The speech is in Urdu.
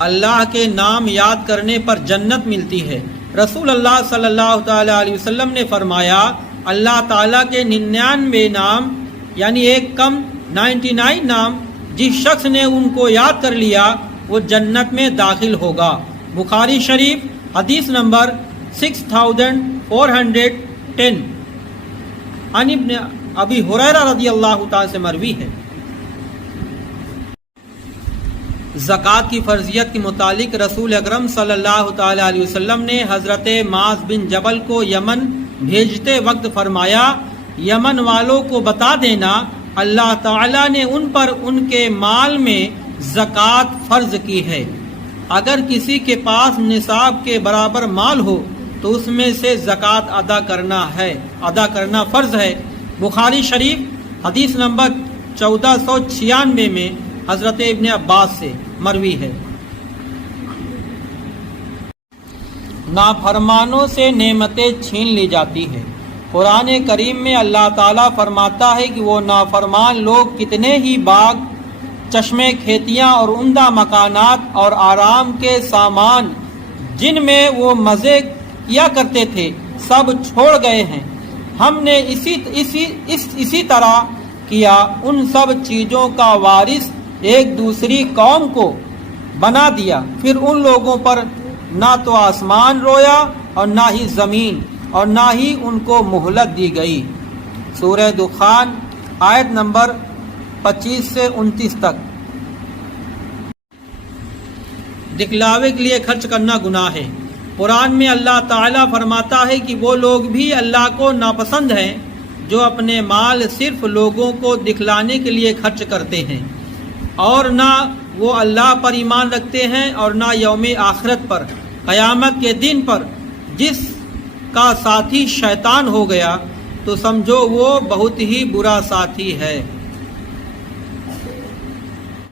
اللہ کے نام یاد کرنے پر جنت ملتی ہے۔ رسول اللہ صلی اللہ تعالیٰ علیہ وسلم نے فرمایا، اللہ تعالیٰ کے 99 نام یعنی ایک کم 99 نام جس شخص نے ان کو یاد کر لیا وہ جنت میں داخل ہوگا۔ بخاری شریف حدیث نمبر 6410 عن ابن ابی ہریرہ رضی اللہ تعالیٰ سے مروی ہے۔ زکوٰۃ کی فرضیت کے متعلق رسول اکرم صلی اللہ تعالیٰ علیہ وسلم نے حضرت معاذ بن جبل کو یمن بھیجتے وقت فرمایا، یمن والوں کو بتا دینا اللہ تعالیٰ نے ان پر ان کے مال میں زکوٰۃ فرض کی ہے۔ اگر کسی کے پاس نصاب کے برابر مال ہو تو اس میں سے زکوٰۃ ادا کرنا فرض ہے۔ بخاری شریف حدیث نمبر 1496 میں حضرت ابن عباس سے مروی ہے۔ نافرمانوں سے نعمتیں چھین لی جاتی ہے۔ قرآن کریم میں اللہ تعالیٰ فرماتا ہے کہ وہ نافرمان لوگ کتنے ہی باغ، چشمے، کھیتیاں اور عمدہ مکانات اور آرام کے سامان جن میں وہ مزے کیا کرتے تھے سب چھوڑ گئے ہیں۔ ہم نے اسی طرح کیا، ان سب چیزوں کا وارث ایک دوسری قوم کو بنا دیا، پھر ان لوگوں پر نہ تو آسمان رویا اور نہ ہی زمین اور نہ ہی ان کو مہلت دی گئی۔ سورہ دخان آیت نمبر 25 سے 29 تک۔ دکھلاوے کے لیے خرچ کرنا گناہ ہے۔ قرآن میں اللہ تعالیٰ فرماتا ہے کہ وہ لوگ بھی اللہ کو ناپسند ہیں جو اپنے مال صرف لوگوں کو دکھلانے کے لیے خرچ کرتے ہیں، اور نہ وہ اللہ پر ایمان رکھتے ہیں اور نہ یوم آخرت پر، قیامت کے دن پر۔ جس کا ساتھی شیطان ہو گیا تو سمجھو وہ بہت ہی برا ساتھی ہے۔